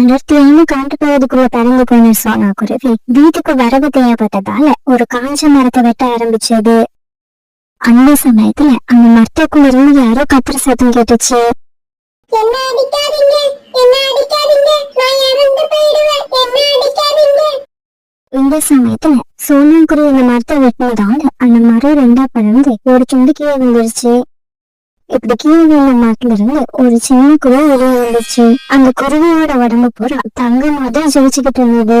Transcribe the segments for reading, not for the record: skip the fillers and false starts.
அடர்த்தியான காட்டு பகுதிக்குள்ள பறந்து போன சோனா குருவி வீட்டுக்கு வரவு தேவைப்பட்டதால ஒரு காஞ்ச மரத்தை வெட்ட ஆரம்பிச்சது. அந்த சமயத்துல அந்த மரத்துக்குள்ள இருந்து யாரோ கத்துற சத்தம் கேட்டுச்சு. இந்த சமயத்துல சோனா குருவி அந்த மரத்தை வெட்டினதால அந்த மரம் ரெண்டா பறந்து ஒரு துண்டு கீழே விழுந்துருச்சு. இப்படி கீழே விழுந்த மரத்துல இருந்து ஒரு சின்ன குருவி வெளியே வந்துருச்சு. அந்த குருவியோட உடம்பு பூரா தங்க மாதிரி ஜொலிச்சுக்கிட்டு இருந்தது.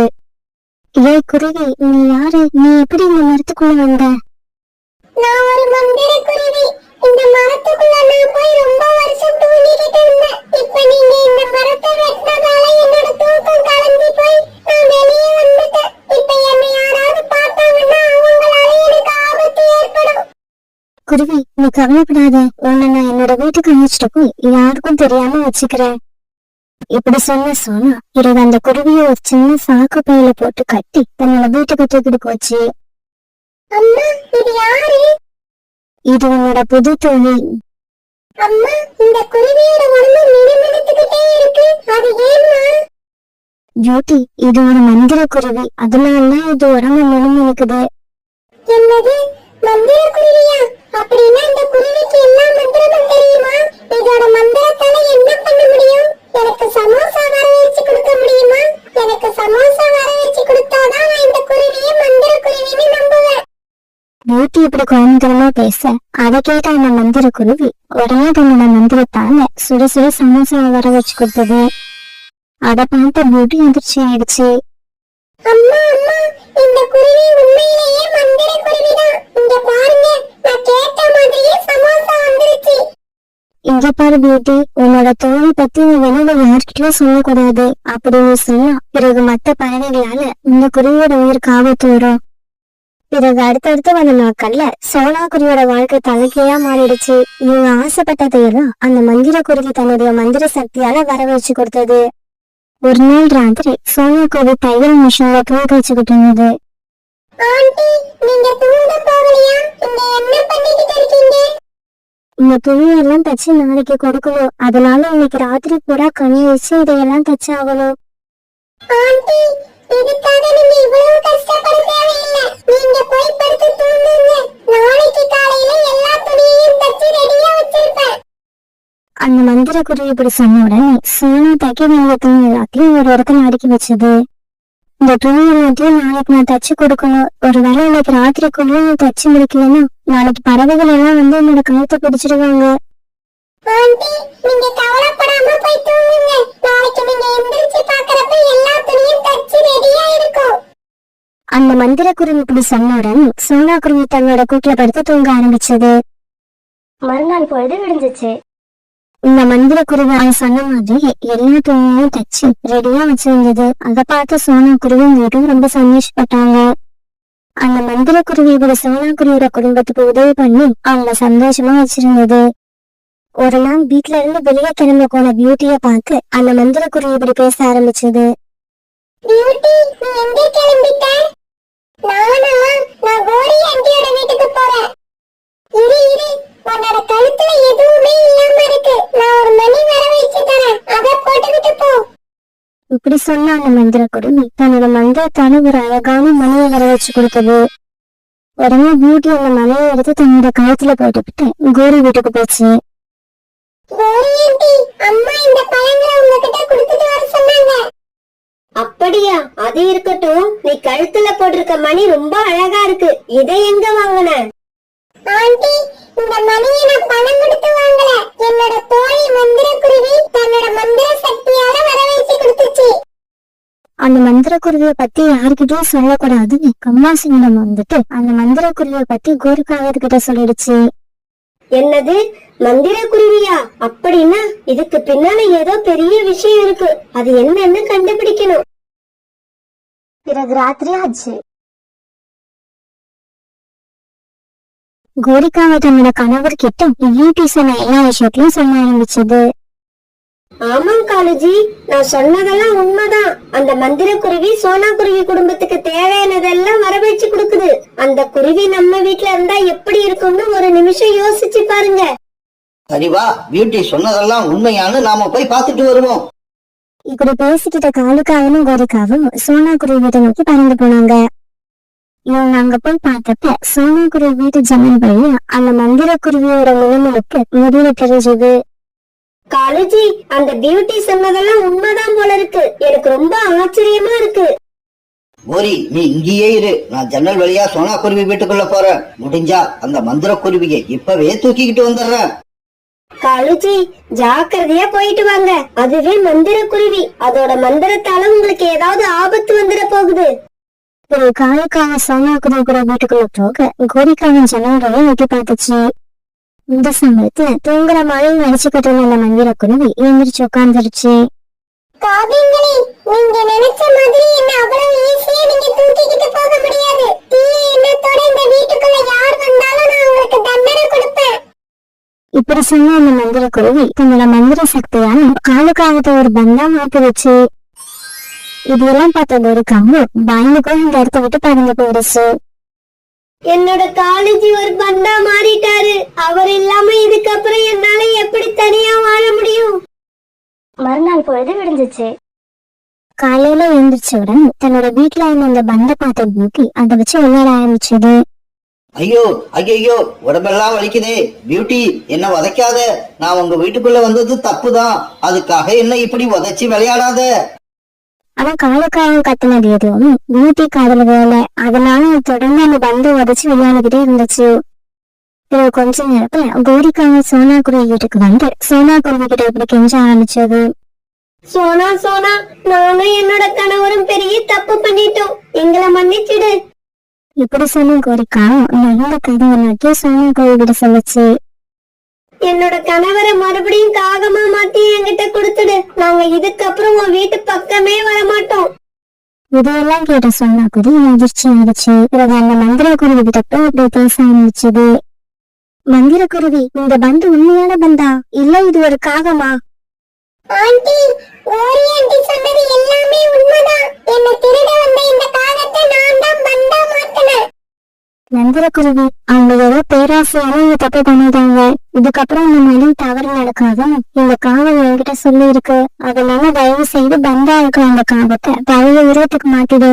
ஏய் குருவி, நீ யாரு? நீ எப்படி இந்த மரத்துக்குள்ள வந்த? நான் ஒரு மந்திர குருவி. இந்த மரத்துக்குள்ள நான் போய் ரொம்ப வருஷம் தூங்கிக்கிட்டு இருந்தேன். இப்ப நீங்க இந்த மரத்தை வெட்டினதால என்னோட தூக்கம் கலந்து போய் நான் வெளியே வந்துட்டேன். இப்ப என்னை யாராவது பார்த்தாங்கன்னா அவங்களால எனக்கு ஆபத்து ஏற்படும். குருவி, நீ கவலைப்படாத. உன்னை நான் என்னோட வீட்டுக்கு அழைச்சிட்டு போய் யாருக்கும் தெரியாம வச்சுக்கிறேன். இப்படி சொன்ன சோனா பிறகு அந்த குருவியை ஒரு சின்ன சாக்கு பையில போட்டு கட்டி தன்னோட வீட்டுக்கு தூக்கிட்டு போச்சு. அம்மா, இது யாரு? இது உன்னோட புது தோழி. அம்மா, இந்த குருவியோட உடம்பு மினுமினுத்துக்கிட்டே இருக்கு. அது ஏன்னா? ஜோதி, இது ஒரு மந்திர குருவி, அதனால இது உடம்பு மினுமினுக்குது. என்னது, மந்திர குருவியா? அப்படின்னா இந்த குருவிக்கு எல்லா மந்திரமும் தெரியுமா? இதோட மந்திரத்தால என்ன பண்ண முடியும்? எனக்கு சமோசா வர வச்சு கொடுக்க முடியுமா? எனக்கு சமோசா வர வச்சு கொடுத்தாதான் நான் இந்த குருவியை மந்திர குருவின்னு நம்புவேன். ஜோதி இப்படி கோயம்புத்தனமா பேச அதை கேட்ட அந்த மந்திர குருவி உடனே தன்னோட மந்திரத்தால சுட சுட சமோசா வர வச்சு கொடுத்தது. அதை பார்த்து பியூட்டி அதிர்ச்சி ஆயிடுச்சு. அம்மா அம்மா, இந்த குருவி உண்மையிலேயே மந்திர குருவிதான். இங்க பாருங்க, நான் கேட்ட மாதிரியே சமோசா வந்துருச்சு. இங்க பாரு பியூட்டி, உன்னோட தோழி பத்தி நீ வெளியில யார்கிட்டயும் சொல்லக்கூடாது. அப்படி நீ சொன்னா பிறகு மத்த பறவைகளால இந்த குருவியோட உயிருக்கு ஆபத்து வரும். பிறகு அடுத்தடுத்து வந்த நாட்கள்ல சோனா குருவியோட வாழ்க்கை தலைகீழா மாறிடுச்சு. இவங்க ஆசைப்பட்டதையெல்லாம் அந்த மந்திர குருவி தன்னுடைய மந்திர சக்தியால வர வச்சு கொடுத்தது. ஒரு நாள் ராத்திரி சோனா குருவி தையல் மிஷின்ல தூங்க வச்சுக்கிட்டு இருந்தது. ஆண்டி, நீங்க தூங்க போகலையா? இங்க என்ன பண்ணிக்கிட்டு இருக்கீங்க? இந்த துணியெல்லாம் தச்சு நாளைக்கு கொடுக்கணும். அதனால இன்னைக்கு ராத்திரி பூரா கனி வச்சு இதையெல்லாம் தச்சு ஆகணும். ஆண்டி, இதுக்காக நீங்க இவ்வளவு கஷ்டப்பட தேவையில்லை. நீங்க போய் படுத்து தூங்குங்க. நாளைக்கு காலையில எல்லா துணியையும் தச்சு ரெடியா வச்சிருப்பேன். அந்த மந்திர குருவி இப்படி சொன்ன உடனே சோனா தைக்க வேண்டிய துணி எல்லாத்தையும் ஒரு இடத்துல அடுக்கி வச்சது. இந்த துணி எல்லாத்தையும் நாளைக்கு நான் தச்சு கொடுக்கணும். ஒருவேளை இன்னைக்கு ராத்திரிக்குள்ள நான் தச்சு முடிக்கலன்னா நாளைக்கு பறவைகள் எல்லாம் வந்து என்னோட கழுத்தை பிடிச்சிருவாங்க. ஆண்டி, நீங்க கவலைப்படாம போய் தூங்குங்க. நாளைக்கு நீங்க எந்திரிச்சு பாக்குறப்ப எல்லா துணியும் தச்சு ரெடியா இருக்கும். அந்த மந்திர குருவி இப்படி சொன்ன உடனே சோனா குருவி தன்னோட கூட்டுல படுத்து தூங்க ஆரம்பிச்சது. மறுநாள் பொழுது விடிஞ்சிச்சு. இந்த மந்திர குருவி அவன் சொன்ன மாதிரி எல்லா துணியையும் தச்சு ரெடியா வச்சிருந்தது. அதை பார்த்து சோனா குருவி வீட்டும் ரொம்ப சந்தோஷப்பட்டாங்க. அந்த மந்திர குருவி இப்படி சோனா குருவியோட குடும்பத்துக்கு உதவி பண்ணி அவங்கள சந்தோஷமா வச்சிருந்தது. ஒரு நாள் வீட்டுல இருந்து வெளியே கிளம்ப போன பியூட்டிய பார்த்து அந்த மந்திர குருவி இப்படி பேச ஆரம்பிச்சது. பியூட்டி, நீ எங்க கிளம்பிட்ட? நான் கோரி ஆண்டியோட வீட்டுக்கு போறேன். இரு இரு, உன்னோட கழுத்துல எதுவுமே இல்லாம இருக்கு. நான் ஒரு மணி வர வச்சு தரேன், அதை போட்டுக்கிட்டு போ. இப்படி சொன்ன அந்த மந்திர குருவி தன்னோட மந்திரத்தால ஒரு அழகான மணியை வர வச்சு கொடுத்தது. உடனே பியூட்டி அந்த மணியை எடுத்து தன்னோட கழுத்துல போட்டுக்கிட்டு கோரி வீட்டுக்கு போச்சு. கோரி ஆண்டி, அம்மா இந்த பழங்களை உங்ககிட்ட கொடுத்துட்டு வர சொன்னாங்க. அப்படியா? அது இருக்கட்டும். நீ கழுத்துல போட்டிருக்க மணி ரொம்ப அழகா இருக்கு. இதை எங்க வாங்கின? ஆண்டி, இந்த மணியை நான் பணம் கொடுத்து வாங்கல. என்னோட தோழி மந்திர குருவி தன்னோட மந்திர சக்தியால வர வச்சு கொடுத்துச்சு. அந்த மந்திர குருவியை பத்தி யாருக்கிட்டையும் சொல்லக்கூடாதுன்னு கம்மாசினிடம் வந்துட்டு அந்த மந்திர குருவியை பத்தி கோரிக்காவதுகிட்ட சொல்லிடுச்சு. என்னது, மந்திர குருவியா? அப்படின்னா இதுக்கு பின்னால ஏதோ பெரிய விஷயம் இருக்கு. அது என்னன்னு கண்டுபிடிக்கணும். பிறகு ராத்திரி ஆச்சு. கோரிக்காவை தன்னோட கணவர்கிட்ட பியூட்டி சொன்ன எல்லா விஷயத்தையும் சொல்ல ஆரம்பிச்சது. ஆமாம் காலுஜி, நான் சொன்னதெல்லாம் உண்மைதான். அந்த மந்திர குருவி சோனா குருவி குடும்பத்துக்கு தேவையானதெல்லாம் வர வச்சு கொடுக்குது. அந்த குருவி நம்ம வீட்டுல இருந்தா எப்படி இருக்கும்னு ஒரு நிமிஷம் யோசிச்சு பாருங்க. சரிவா, பியூட்டி சொன்னதெல்லாம் உண்மையானு நாம போய் பார்த்துட்டு வருவோம். இப்படி பேசிக்கிட்ட காலுக்காகவும் கோரிக்காவும் சோனா குருவி வீட்டை நோக்கி பறந்து போனாங்க. இவங்க அங்க போய் பார்த்தப்ப சோனா குருவி வீட்டு ஜன்னல் வழியா அந்த மந்திர குருவியோட முகமுழுக்கு முடிவு தெரிஞ்சது. காலேஜி, அந்த பியூட்டி சொன்னதெல்லாம் உண்மைதான் போல இருக்கு. எனக்கு ரொம்ப ஆச்சரியமா இருக்கு. கோரி, நீ இங்கேயே இரு. நான் ஜன்னல் வழியா சோனா குருவி வீட்டுக்குள்ள போறேன். முடிஞ்சா அந்த மந்திர குருவியை இப்பவே தூக்கிக்கிட்டு வந்துடுறேன். காலுஜி, ஜாக்கிரதையா போயிட்டு வாங்க. அதுவே மந்திர குருவி. அதோட மந்திரத்தால உங்களுக்கு ஏதாவது ஆபத்து வந்துட போகுது. ஒரு காலுக்காக சோனா குருவி கூட வீட்டுக்குள்ள போக கோரிக்காக ஜன்னல் வழியா எட்டி பார்த்துச்சு. இந்த சமயத்துல தூங்குற மாதிரி நடிச்சுக்கிட்டு இருந்த அந்த மந்திர குருவி எழுந்திரிச்சு உட்காந்துருச்சு. காவியங்களே, நீங்க நினைச்ச மாதிரி என்ன அவ்வளவு ஈஸியா நீங்க தூக்கிக்கிட்டு போக முடியாது. தீய எண்ணத்தோட இந்த வீட்டுக்குள்ள யார் வந்தாலும் நான் உங்களுக்கு தண்டனை கொடுப்பேன். இப்படி சொன்ன அந்த மந்திர குருவி தன்னோட மந்திர சக்தியான காலுக்காகத்தை ஒரு பந்தா மாத்திருச்சு. இதெல்லாம் பார்த்த கோரிக்காவும் பயந்து போய் இந்த இடத்த விட்டு பறந்து போயிடுச்சு. என்னோட காலேஜி ஒரு பந்தா மாறிட்டாரு. அவர் இல்லாம இதுக்கப்புறம் என்னால எப்படி தனியா வாழ முடியும்? மறுநாள் பொழுது விடிஞ்சிச்சு. காலையில எழுந்திரிச்சவுடன் தன்னோட வீட்டுல இருந்த அந்த பந்த பார்த்த பியூட்டி அதை வச்சு விளையாட ஆரம்பிச்சது. ஐயோ ஐயோ, உடம்பெல்லாம் வலிக்குதே. பியூட்டி, என்ன உதைக்காத. நான் உங்க வீட்டுக்குள்ள வந்தது தப்புதான். அதுக்காக என்ன இப்படி உதைச்சு விளையாடாத. ஆனா காலுக்காக கத்துனது எதுவும் பியூட்டி காதல வேலை. அதனால தொடர்ந்து அந்த பந்து உதச்சு விளையாடிக்கிட்டே இருந்துச்சு. பிறகு கொஞ்ச நேரத்துல கோரிக்காக சோனா குருவி வீட்டுக்கு வந்து சோனா குருவி கிட்ட இப்படி கெஞ்ச ஆரம்பிச்சது. சோனா சோனா, நானும் என்னோட கணவரும் பெரிய தப்பு பண்ணிட்டோம். எங்களை மன்னிச்சிடு. இப்படி சொன்ன கோரிக்கா நல்ல கதவை நோக்கி சோனா குருவி கிட்ட சொல்லுச்சு. என்னோட கணவரை மறுபடியும் காகமா மாத்தி என்கிட்ட கொடுத்துடு. நாங்க இதுக்கப்புறம் உன் வீட்டு பக்கமே வரமாட்டோம். இதையெல்லாம் கேட்ட சோனா குருவி அதிர்ச்சி ஆயிடுச்சு. பிறகு அந்த மந்திர குருவி கிட்ட போய் இப்படி பேச ஆரம்பிச்சது. மந்திர குருவி, இந்த பந்து உண்மையான பந்தா இல்ல இது ஒரு காகமா? ஆண்டி, ஓரி ஆண்டி சொன்னது எல்லாமே உண்மைதான். என்ன திருட வந்த இந்த காகத்தை நான் தான் பந்தா மாத்தினேன். மந்திர குருவி, அவங்க ஏதோ பேராசையால இந்த தப்பு பண்ணிட்டாங்க. இதுக்கப்புறம் இந்த மாதிரி தவறு நடக்காத இந்த காவல் என்கிட்ட சொல்லி இருக்கு. அதனால தயவு செய்து பந்தா இருக்கிற அந்த காகத்தை பழைய உருவத்துக்கு மாத்திடு.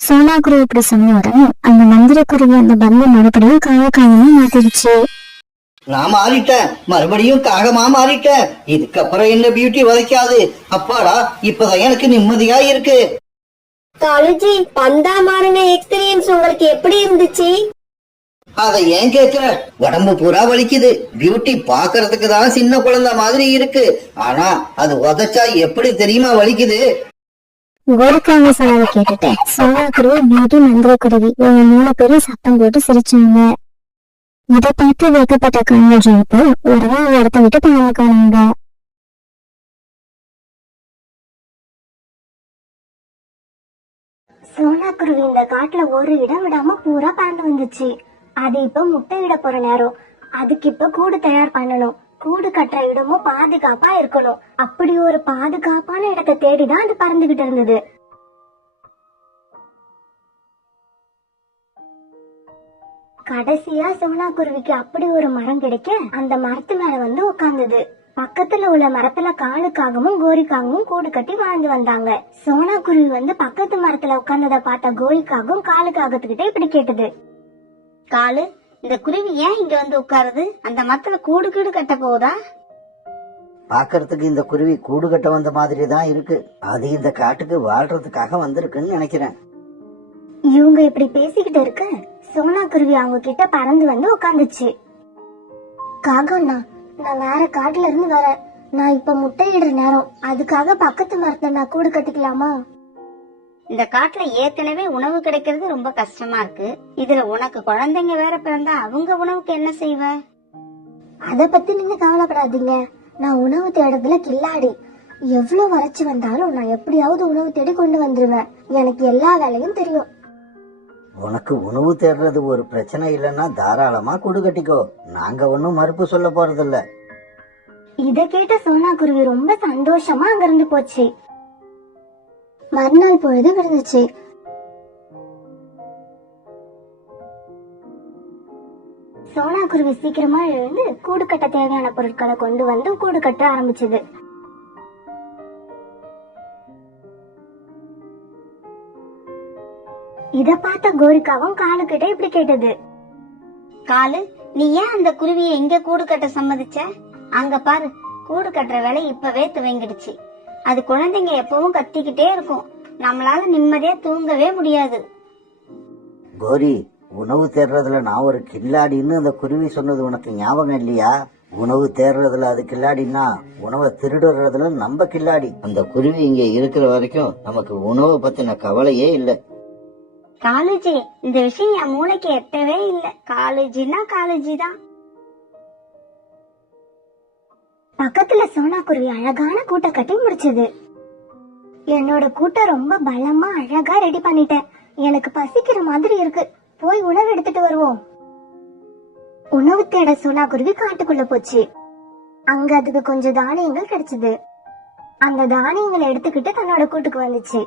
சோனா குருவி இப்படி சொன்ன உடனே அந்த மந்திர குருவி அந்த பந்தை மறுபடியும் காகமா மாத்திடுச்சு. நான் மாறிட்டேன், மறுபடியும் காகமா மாறிட்டேன். இதுக்கப்புறம் என்ன பியூட்டி உதைக்காது. அப்பாடா, இப்பதான் எனக்கு நிம்மதியா இருக்கு. காலேஜி, பந்தா மாறின எக்ஸ்பீரியன்ஸ் உங்களுக்கு எப்படி இருந்துச்சு? அதை ஏன் கேக்குற? உடம்பு பூரா வலிக்குது. பியூட்டி பாக்குறதுக்கு தான் சின்ன குழந்தை மாதிரி இருக்கு. ஆனா அது உதைச்சா எப்படி தெரியுமா வலிக்குது? கோரிக்காக சொன்னதை கேட்டுட்டு சோனா குருவி பியூட்டி மந்திர குருவி இவங்க 3 பேரும் சத்தம் போட்டு சிரிச்சாங்க. இதை பார்த்து வைக்கப்பட்ட கண்ணு உடனே இடத்த விட்டு பழக்கானாங்க. சோனா குருவி இந்த காட்டுல ஒரு இடம் விடாம பூரா பறந்து வந்துச்சு. அது இப்ப முட்டையிட போற நேரம். அதுக்கு இப்ப கூடு தயார் பண்ணணும். கூடு கட்டுற இடமும் பாதுகாப்பா இருக்கணும். அப்படி ஒரு பாதுகாப்பான இடத்தை தேடிதான் அது பறந்துகிட்டு இருந்தது. கடைசியா சோனா குருவிக்கு அப்படி ஒரு மரம் கிடைக்க அந்த மரத்து மேல வந்து உட்கார்ந்தது. பக்கத்துல உள்ள மரத்துல காலுக்காகவும் கோரிக்காகவும் கூடு கட்டி வாழ்ந்து வந்தாங்க. சோனா குருவி வந்து பக்கத்து மரத்துல உட்கார்ந்ததை பார்த்த கோரிக்காகவும் காலுக்காகத்துக்கிட்ட இப்படி கேட்டது. காலு, இந்த குருவி ஏன் இங்க வந்து உட்காருது? அந்த மரத்துல கூடு கீடு கட்ட போகுதா? பாக்குறதுக்கு இந்த குருவி கூடு கட்ட வந்த மாதிரி தான் இருக்கு. அது இந்த காட்டுக்கு வாழ்றதுக்காக வந்திருக்குன்னு நினைக்கிறேன். இவங்க இப்படி பேசிக்கிட்டு இருக்க சோனா குருவி அவங்க கிட்ட பறந்து வந்து உட்காந்துச்சு. காகம்னா, நான் வேற காட்டுல இருந்து வரேன். நான் இப்ப முட்டையிடுற நேரம். அதுக்காக பக்கத்து மரத்துல நான் கூடு கட்டிக்கலாமா? இந்த காட்டுல ஏற்கனவே உணவு கிடைக்கிறது ரொம்ப கஷ்டமா இருக்கு. இதுல உனக்கு குழந்தைங்க வேற பிறந்தா அவங்க உணவுக்கு என்ன செய்வ? அத பத்தி நீங்க கவலைப்படாதீங்க. நான் உணவு தேடுறதுல கில்லாடி. எவ்வளவு வறட்சி வந்தாலும் நான் எப்படியாவது உணவு தேடி கொண்டு வந்துருவேன். எனக்கு எல்லா வேலையும் தெரியும். உனக்கு உணவு தேடுறது ஒரு பிரச்சனை இல்லைன்னா தாராளமா கூடு கட்டிக்கோ. நாங்க ஒன்னும் மறுப்பு சொல்ல போறதில்ல. இத கேட்ட சோனா குருவி ரொம்ப சந்தோஷமா அங்கிருந்து போச்சு. மறுநாள் பொழுது விழுந்துச்சு. சோனா குருவி சீக்கிரமா எழுந்து கூடு கட்ட தேவையான பொருட்களை கொண்டு வந்து கூடு கட்ட ஆரம்பிச்சது. இத பார்த்த கோரிக்காவும் காலுக்கிட்ட இப்படி கேட்டது. காலு, நீ ஏன் அந்த குருவியை இங்க கூடு கட்ட சம்மதிச்ச? அங்க பாரு, கூடு கட்டுற வேலை இப்பவே துவங்கிடுச்சு. அது குழந்தைங்க எப்பவும் கத்திக்கிட்டே இருக்கும். நம்மளால நிம்மதியா தூங்கவே முடியாது. கோரி, உணவு தேடுறதுல நான் ஒரு கில்லாடின்னு அந்த குருவி சொன்னது உனக்கு ஞாபகம் இல்லையா? உணவு தேடுறதுல அது கில்லாடின்னா உணவை திருடுறதுல நம்ம கில்லாடி. அந்த குருவி இங்க இருக்கிற வரைக்கும் நமக்கு உணவை பத்தின கவலையே இல்ல. காலேஜி, இந்த விஷயம் என் மூளைக்கு எட்டவே இல்ல. காலேஜின்னா காலேஜி தான். பக்கத்துல சோனா குருவி அழகான கூட்டை கட்டி முடிச்சது. என்னோட கூட்டை ரொம்ப பலமா அழகா ரெடி பண்ணிட்டேன். எனக்கு பசிக்கிற மாதிரி இருக்கு, போய் உணவு எடுத்துட்டு வருவோம். உணவு தேட சோனா குருவி காட்டுக்குள்ள போச்சு. அங்க அதுக்கு கொஞ்சம் தானியங்கள் கிடைச்சது. அந்த தானியங்களை எடுத்துக்கிட்டு தன்னோட கூட்டுக்கு வந்துச்சு.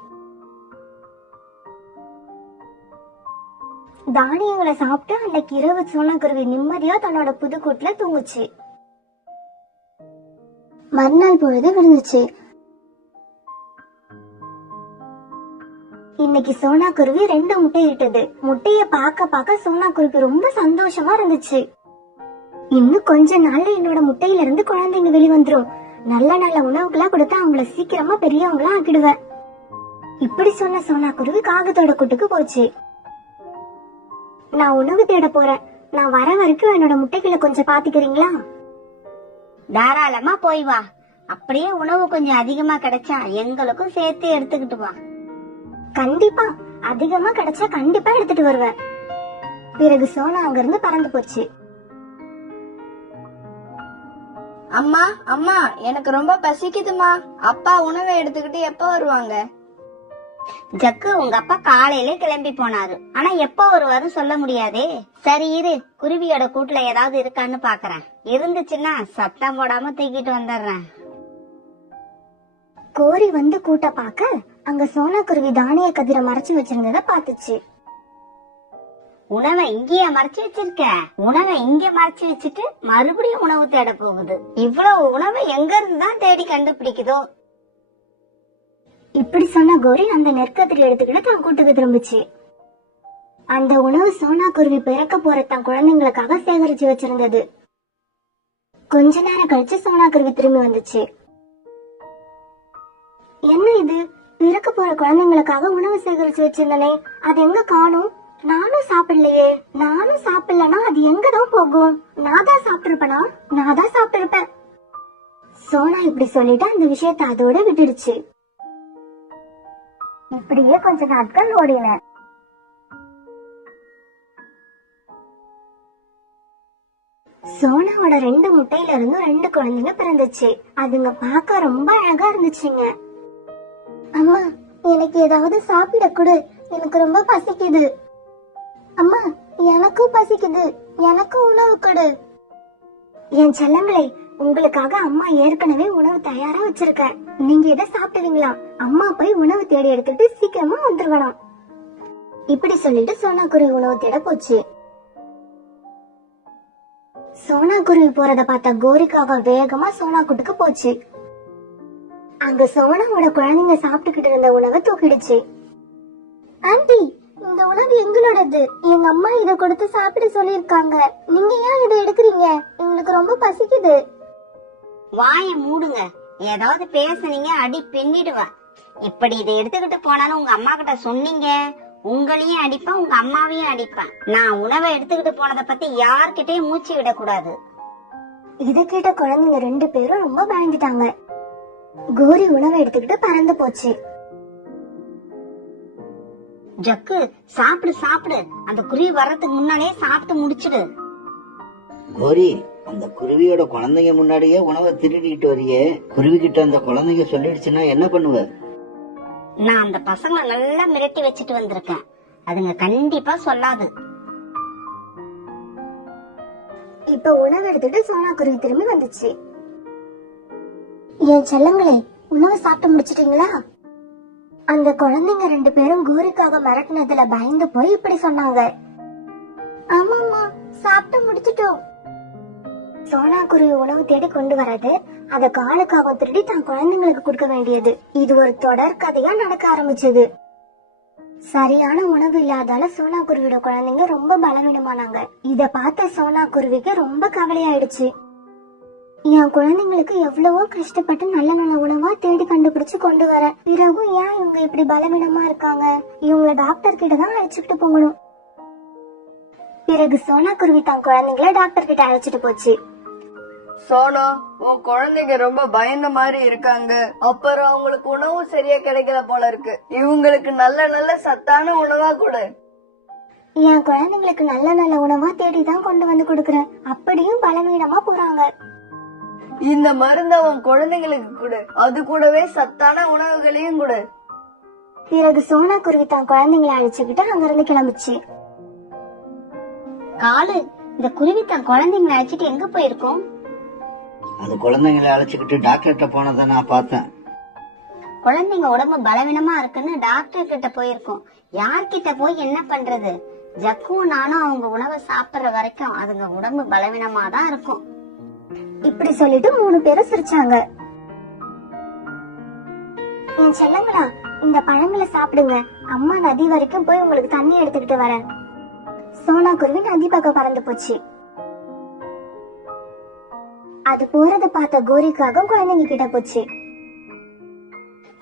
தானியங்களை சாப்பிட்டு அன்னைக்கு இரவு சோனா குருவி நிம்மதியா தன்னோட புது கூட்டுல தூங்குச்சு. மறுநாள் பொழுது விழுந்துச்சு. இன்னைக்கு சோனா குருவி 2 முட்டை இட்டது. முட்டைய பார்க்க சோனா குருவி ரொம்ப சந்தோஷமா இருந்துச்சு. இன்னும் கொஞ்ச நாள்ல என்னோட முட்டையில இருந்து குழந்தைங்க வெளிவந்துரும். நல்ல நல்ல உணவுகளா கொடுத்து அவங்கள சீக்கிரமா பெரியவங்களா ஆக்கிடுவேன். இப்படி சொன்ன சோனா குருவி காகத்தோட கூட்டுக்கு போச்சு. நான் உணவு தேட போறேன். நான் வர வரைக்கும் என்னோட முட்டைகளை கொஞ்சம் பாத்துக்கிறீங்களா? தாராளமா போய் வா. அப்படியே உணவு கொஞ்சம் அதிகமா கிடைச்சா எங்களுக்கும் சேர்த்து எடுத்துக்கிட்டு வா. கண்டிப்பா, அதிகமா கிடைச்சா கண்டிப்பா எடுத்துட்டு வருவேன். பிறகு சோனா அங்க இருந்து பறந்து போச்சு. அம்மா அம்மா, எனக்கு ரொம்ப பசிக்குதுமா. அப்பா உணவை எடுத்துக்கிட்டு எப்ப வருவாங்க? ஜக்கு, உங்க அப்பா காலையில கிளம்பி போனாரு. ஆனா எப்ப வருவாரு சொல்ல முடியாதே. சரி இரு, குருவியோட கூட்டுல ஏதாவது இருக்கான்னு பாக்குறேன். இருந்துச்சுன்னா சத்தம் போடாம தூக்கிட்டு வந்துடுறேன். கோரி வந்து கூட்ட பாக்க அங்க சோனா குருவி தானிய கதிரை மறைச்சு வச்சிருந்தத பாத்துச்சு. உணவை இங்கேயே மறைச்சு வச்சிருக்க? உணவை இங்க மறைச்சு வச்சுட்டு மறுபடியும் உணவு தேட போகுது. இவ்வளவு உணவை எங்க இருந்து தான் தேடி கண்டுபிடிக்குதோ? இப்படி சொன்ன கோரி அந்த நெற்கதிரை எடுத்துக்கிட்டு தான் கூட்டுக்கு திரும்பிச்சு. அந்த உணவு சோனா குருவி பிறக்க போற தன் குழந்தைங்களுக்காக சேகரிச்சு வச்சிருந்தது. கொஞ்ச நேரம் கழிச்சு சோனா குருவி திரும்பி வந்துச்சு. என்ன இது, பிறக்க போற குழந்தைங்களுக்காக உணவு சேகரிச்சு வச்சிருந்தனே, அது எங்க காணும்? நானும் சாப்பிடலையே. நானும் சாப்பிடலன்னா அது எங்கதான் போகும்? நான் தான் சாப்பிட்டிருப்பேனா? நான் தான் சாப்பிட்டிருப்பேன். சோனா இப்படி சொல்லிட்டு அந்த விஷயத்தை அதோட விட்டுடுச்சு. இப்படியே கொஞ்ச நாட்கள் ஓடின. சோனாவோட 2 முட்டையில இருந்தும் 2 குழந்தைங்க பிறந்துச்சு. அதுங்க பார்க்க ரொம்ப அழகா இருந்துச்சுங்க. அம்மா, எனக்கு ஏதாவது சாப்பிட கொடு, எனக்கு ரொம்ப பசிக்குது. அம்மா, எனக்கும் பசிக்குது, எனக்கும் உணவு கொடு. என் செல்லங்களே, உங்களுக்காக அம்மா ஏற்கனவே உணவு தயாரா வச்சிருக்கேன். நீங்க எதை சாப்பிடுவீங்களா? அம்மா போய் உணவு தேடி எடுத்துட்டு சீக்கிரமா வந்துருவலாம். இப்படி சொல்லிட்டு சோனா குருவி உணவு தேட போச்சு. சோனா குருவி போறத பார்த்த கோரிக்காக வேகமா சோனா கூட்டுக்கு போச்சு. அங்க சோனாவோட குழந்தைங்க சாப்பிட்டுக்கிட்டு இருந்த உணவை தூக்கிடுச்சு. ஆண்டி, இந்த உணவு எங்களோடது. எங்க அம்மா இத கொடுத்து சாப்பிட சொல்லிருக்காங்க. நீங்க ஏன் இதை எடுக்கிறீங்க? எங்களுக்கு ரொம்ப பசிக்குது. வாயை மூடுங்க. ஏதாவது பேசுனீங்க அடி பின்னிடுவா. இப்படி இதை எடுத்துக்கிட்டு போனாலும் உங்க அம்மா கிட்ட சொன்னீங்க, உங்களையும் அடிப்பேன், உங்க அம்மாவையும் அடிப்பேன். நான் உணவை எடுத்துக்கிட்டு போனதை பத்தி யார்கிட்டயும் மூச்சு விடக்கூடாது. இத கேட்ட குழந்தைங்க 2 பேரும் ரொம்ப பயந்துட்டாங்க. கோரி உணவை எடுத்துக்கிட்டு பறந்து போச்சு. ஜக்கு, சாப்பிடு சாப்பிடு. அந்த குருவி வர்றதுக்கு முன்னாலே சாப்பிட்டு முடிச்சிடு. கோரி, அந்த குருவியோட குழந்தைங்க முன்னாடியே உணவை திருடிட்டு வரியே, குருவி கிட்ட அந்த குழந்தைங்க சொல்லிடுச்சுன்னா என்ன பண்ணுவ? நான் அந்த பசங்களை நல்லா மிரட்டி வச்சுட்டு வந்திருக்கேன். அதுங்க கண்டிப்பா சொல்லாது. இப்ப உணவு எடுத்துட்டு சோனா குருவி திரும்பி வந்துச்சு. என் செல்லங்களே, உணவு சாப்பிட்டு முடிச்சிட்டீங்களா? அந்த குழந்தைங்க 2 பேரும் கோரிக்காக மிரட்டினதுல பயந்து போய் இப்படி சொன்னாங்க. ஆமாமா, சாப்பிட்டு முடிச்சிட்டோம். சோனா குருவி உணவு தேடி கொண்டு வராது, அத காலுக்காக திருடி தன் குழந்தைங்களுக்கு கொடுக்க வேண்டியது. இது ஒரு தொடர் கதையா நடக்க ஆரம்பிச்சது. சரியான உணவு இல்லாதால சோனா குருவியோட குழந்தைங்க ரொம்ப பலவீனமானாங்க. இத பார்த்த சோனா குருவிக்கு ரொம்ப கவலையாயிடுச்சு. என் குழந்தைங்களுக்கு எவ்வளவோ கஷ்டப்பட்டு நல்ல நல்ல உணவா தேடி கண்டுபிடிச்சு கொண்டு வர, பிறகும் ஏன் இவங்க இப்படி பலவீனமா இருக்காங்க? இவங்க டாக்டர் கிட்ட தான் அழைச்சிட்டு போகணும். பிறகு சோனா குருவி தன் குழந்தைங்களை டாக்டர் கிட்ட அழைச்சிட்டு போச்சு. சோனா, உன் குழந்தைங்க ரொம்ப பயந்த மாதிரி இருக்காங்க. அப்புறம் அவங்களுக்கு உணவு சரியா கிடைக்கல போல இருக்கு. இவங்களுக்கு நல்ல நல்ல சத்தான உணவா கொடு. என் குழந்தைங்களுக்கு நல்ல நல்ல உணவா தேடி தான் கொண்டு வந்து கொடுக்கறேன். அப்படியும் பலவீனமா போறாங்க. இந்த மருந்த உன் குழந்தைங்களுக்கு கொடு. அது கூடவே சத்தான உணவுகளையும் கொடு. பிறகு சோனா குருவி தன் குழந்தைங்களை அழைச்சுக்கிட்டு அங்கிருந்து கிளம்பிச்சு. காலு, இந்த குருவி தன் குழந்தைங்களை அழைச்சிட்டு எங்க போயிருக்கோம்? அது குழந்தைங்களை அழைச்சிக்கிட்டு டாக்டர்கிட்ட போனதை நான் பார்த்தேன். குழந்தைங்க உடம்பு பலவீனமா இருக்குன்னு டாக்டர் கிட்ட போயிருக்கோம். யார்கிட்ட போய் என்ன பண்றது? ஜக்கும் நானும் அவங்க உணவை சாப்பிடுற வரைக்கும் அதுங்க உடம்பு பலவீனமா தான் இருக்கும். இப்படி சொல்லிட்டு 3 பேரும் சிரிச்சாங்க. என் செல்லங்களா, இந்த பழங்களை சாப்பிடுங்க. அம்மா நதி வரைக்கும் போய் உங்களுக்கு தண்ணி எடுத்துக்கிட்டு வரேன். சோனா குருவி நதி பக்கம் பறந்து போச்சு. அது போறத பார்த்த கோரிக்காக குழந்தைங்க கிட்ட போச்சு.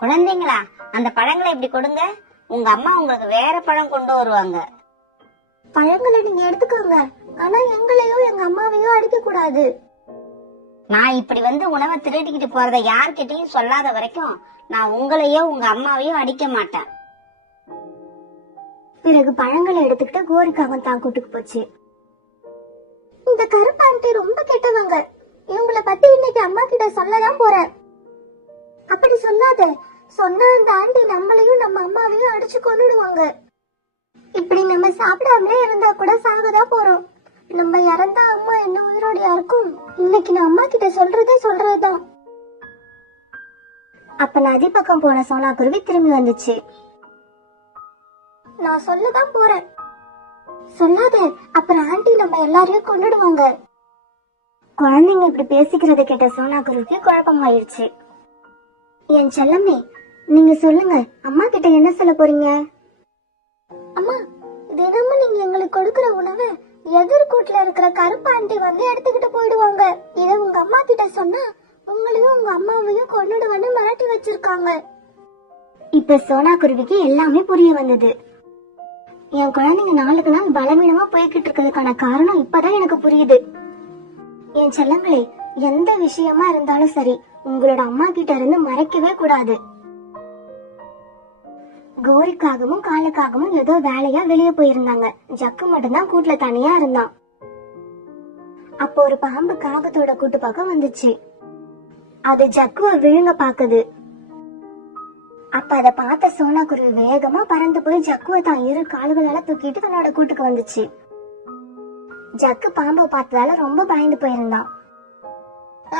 குழந்தைங்களா, அந்த பழங்களை இப்படி கொடுங்க. உங்க அம்மா உங்களுக்கு வேற பழம் கொண்டு வருவாங்க. பழங்களை நீங்க எடுத்துக்கோங்க, ஆனா எங்களையோ எங்க அம்மாவையோ அடிக்க கூடாது. நான் இப்படி வந்து உணவை திருடிக்கிட்டு போறத யார்கிட்டயும் சொல்லாத வரைக்கும் நான் உங்களையோ உங்க அம்மாவையோ அடிக்க மாட்டேன். பிறகு பழங்களை எடுத்துக்கிட்டு கோரிக்காக தான் கூட்டுக்கு போச்சு. இந்த கருப்பு ஆண்டி ரொம்ப கெட்டவங்க. இவங்கள பத்தி இன்னைக்கு அம்மா கிட்ட சொல்லதான் போறேன். அப்படி சொல்லாத. சொன்ன அந்த ஆண்டி நம்மளையும் நம்ம அம்மாவையும் அடிச்சு கொன்னுடுவாங்க. இப்படி நம்ம சாப்பிடாமலே இருந்தா கூட சாகதான் போறோம். நம்ம இறந்தா அம்மா என்ன உயிரோடையா இருக்கும்? இன்னைக்கு நான் அம்மா கிட்ட சொல்றதுதான். அப்ப நதி பக்கம் போன சோனா குருவி திரும்பி வந்துச்சு. நான் சொல்லதான் போறேன். சொல்லாத, அப்புறம் ஆண்டி நம்ம எல்லாரையும் கொன்னுடுவாங்க. குழந்தைங்க இப்படி பேசிக்கிறத கேட்ட சோனா குருவிக்கு குழப்பமாயிருச்சு. என் செல்லமே, நீங்க சொல்லுங்க, அம்மா கிட்ட என்ன சொல்ல போறீங்க? அம்மா, தினமும் நீங்க எங்களுக்கு கொடுக்கற உணவை எதிர்கூட்டுல இருக்கிற கருப்பு ஆண்டி வந்து எடுத்துக்கிட்டு போயிடுவாங்க. இத உங்க அம்மா கிட்ட சொன்னா உங்களையும் உங்க அம்மாவையும் கொன்னுடுவேன்னு மிரட்டி வச்சிருக்காங்க. இப்ப சோனா குருவிக்கு எல்லாமே புரிய வந்தது. என் குழந்தைங்க நாளுக்கு நாள் பலவீனமா போய்கிட்டு இருக்கிறதுக்கான காரணம் இப்பதான் எனக்கு புரியுது. என் செல்லங்களே, எந்த விஷயமா இருந்தாலும் சரி, உங்களோட அம்மா கிட்ட இருந்து மறைக்கவே கூடாது. கோரிக்காகவும் காலுக்காகவும் ஏதோ வேலையா வெளியே போயிருந்தாங்க. ஜக்கு மட்டும்தான் கூட்டுல தனியா இருந்தான். அப்போ ஒரு பாம்பு காகத்தோட கூட்டு பக்கம் வந்துச்சு. அது ஜக்குவ விழுங்க பாக்குது. அப்ப அத பார்த்த சோனா குருவி வேகமா பறந்து போய் ஜக்குவ தான் 2 கால்களால தூக்கிட்டு தன்னோட கூட்டுக்கு வந்துச்சு. ஜக்கு பாம்பை பார்த்ததால ரொம்ப பயந்து போயிருந்தான்.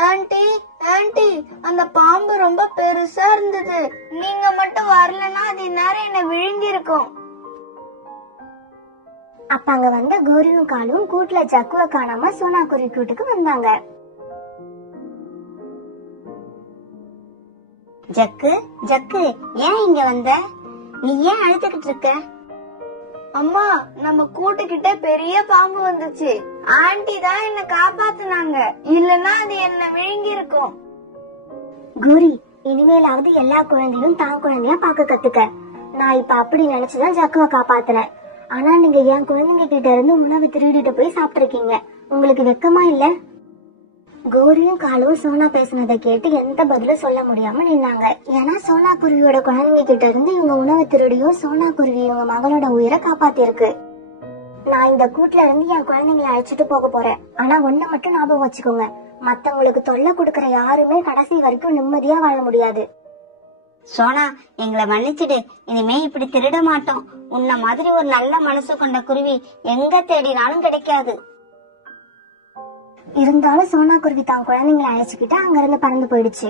ஆண்டி, ஆண்டி, அந்த பாம்பு ரொம்ப பெருசா இருந்தது. நீங்க மட்டும் வரலன்னா அது நேரம் என்ன விழுங்கி இருக்கும். அப்ப அங்க வந்த கோரியும் காலும் கூட்டுல ஜக்குவ காணாம சோனா குருவி கூட்டுக்கு வந்தாங்க. ஜக்கு, ஜக்கு, ஏன் இங்க வந்த? நீ ஏன் அழுதுகிட்டு இருக்க? அம்மா, நம்ம கூட்டுக்கிட்ட பெரிய பாம்பு வந்துச்சு. ஆண்டி தான் என்ன காப்பாத்துனாங்க. இல்லன்னா அது என்ன விழுங்கி இருக்கும். கோரி, இனிமேலாவது எல்லா குழந்தையும் தான் குழந்தையா பாக்க கத்துக்க. நான் இப்ப அப்படி நினைச்சுதான் ஜக்குவ காப்பாத்துறேன். ஆனா நீங்க என் குழந்தைங்க கிட்ட இருந்து உணவு திருடிட்டு போய் சாப்பிட்டிருக்கீங்க. உங்களுக்கு வெக்கமா இல்ல? கோரியும் காலும் சோனா பேசுனதை கேட்டு எந்த பதிலும் சொல்ல முடியாம நின்னாங்க. ஏன்னா சோனா குருவியோட குழந்தைங்க கிட்ட இருந்து இவங்க உணவு திருடியும் சோனா குருவி இவங்க மகளோட உயிரை காப்பாத்திருக்கு. நான் இந்த கூட்டுல இருந்து என் குழந்தைங்களை அழைச்சிட்டு போக போறேன். ஆனா ஒண்ணு மட்டும் ஞாபகம் வச்சுக்கோங்க, மத்தவங்களுக்கு தொல்லை கொடுக்கற யாருமே கடைசி வரைக்கும் நிம்மதியா வாழ முடியாது. சோனா, எங்களை மன்னிச்சிடு. இனிமே இப்படி திருட மாட்டோம். உன்ன மாதிரி ஒரு நல்ல மனசு கொண்ட குருவி எங்க தேடினாலும் கிடைக்காது. இருந்தாலும் சோனா குருவி தான் குழந்தைங்களை அழைச்சுக்கிட்டு அங்கிருந்து பறந்து போயிடுச்சு.